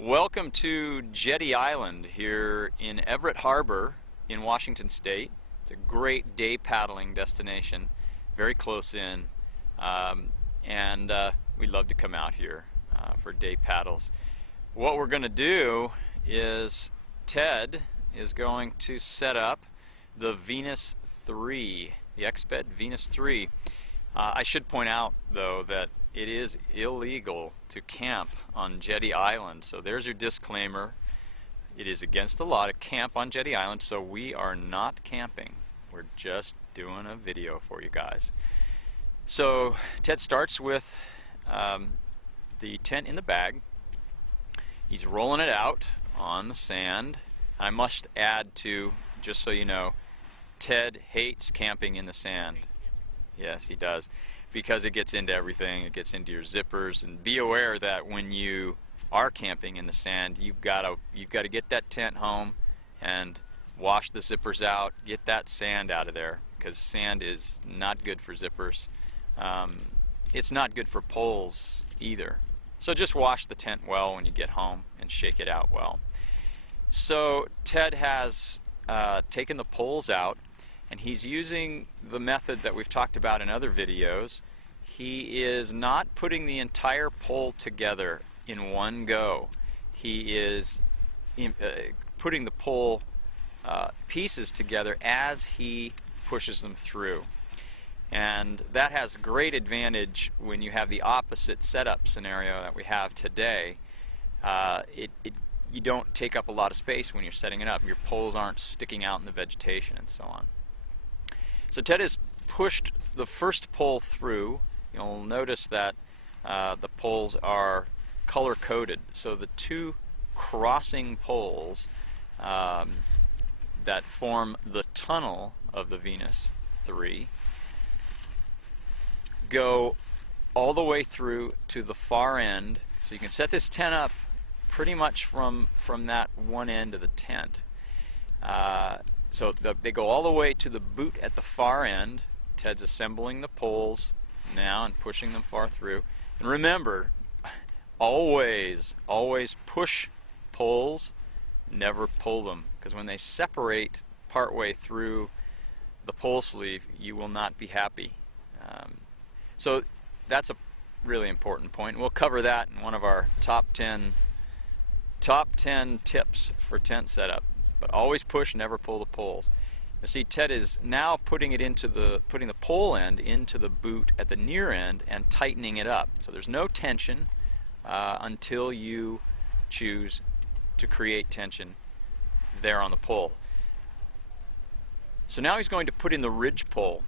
Welcome to Jetty Island here in Everett Harbor in Washington State. It's a great day paddling destination, very close in, and we love to come out here for day paddles. What we're going to do is Ted is going to set up the Venus III, the Exped Venus III. I should point out though that it is illegal to camp on Jetty Island. So there's your disclaimer. It is against the law to camp on Jetty Island, so we are not camping. We're just doing a video for you guys. So Ted starts with the tent in the bag. He's rolling it out on the sand. I must add to, just so you know, Ted hates camping in the sand. Yes, he does. Because it gets into everything, it gets into your zippers, and be aware that when you are camping in the sand, you've got to get that tent home and wash the zippers out, get that sand out of there, because sand is not good for zippers. It's not good for poles either. So just wash the tent well when you get home and shake it out well. So Ted has taken the poles out, and he's using the method that we've talked about in other videos. He is not putting the entire pole together in one go. He is putting the pole pieces together as he pushes them through. And that has great advantage when you have the opposite setup scenario that we have today. You don't take up a lot of space when you're setting it up. Your poles aren't sticking out in the vegetation and so on. So Ted has pushed the first pole through. You'll notice that the poles are color-coded. So the two crossing poles that form the tunnel of the Venus III go all the way through to the far end. So you can set this tent up pretty much from that one end of the tent. So they go all the way to the boot at the far end. Ted's assembling the poles now and pushing them far through. And remember, always push poles, never pull them, because when they separate partway through the pole sleeve, you will not be happy. So that's a really important point. We'll cover that in one of our top 10 tips for tent setup. But always push, never pull the poles. You see, Ted is now putting the pole end into the boot at the near end and tightening it up. So there's no tension until you choose to create tension there on the pole. So now he's going to put in the ridge pole.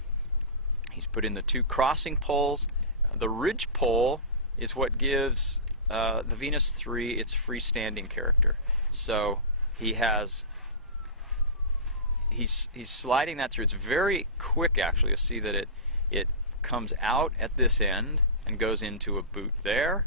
He's put in the two crossing poles. The ridge pole is what gives the Venus III its freestanding character. So he's sliding that through. It's very quick, actually. You'll see that it comes out at this end and goes into a boot there,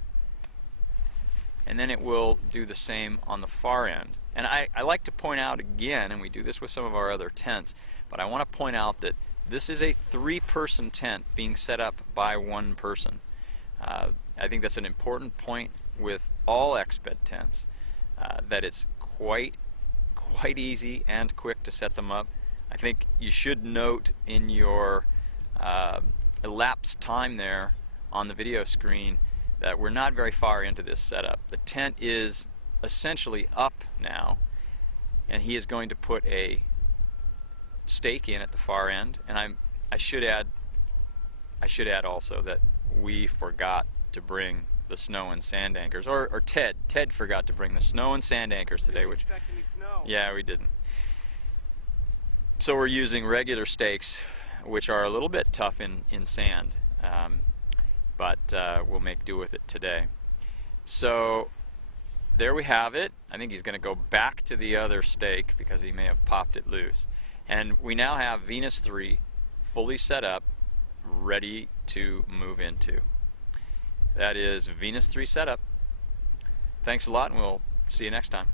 and then it will do the same on the far end. And I like to point out again, and we do this with some of our other tents, but I want to point out that this is a 3-person tent being set up by one person. I think that's an important point with all Exped tents, that it's quite easy and quick to set them up. I think you should note in your elapsed time there on the video screen that we're not very far into this setup. The tent is essentially up now, and he is going to put a stake in at the far end. And I should add also that we forgot to bring the snow and sand anchors, or Ted forgot to bring the snow and sand anchors today, which yeah, we didn't. So we're using regular stakes, which are a little bit tough in sand, but we'll make do with it today. So there we have it. I think he's going to go back to the other stake because he may have popped it loose, and we now have Venus III fully set up, ready to move into. That is Venus III setup. Thanks a lot, and we'll see you next time.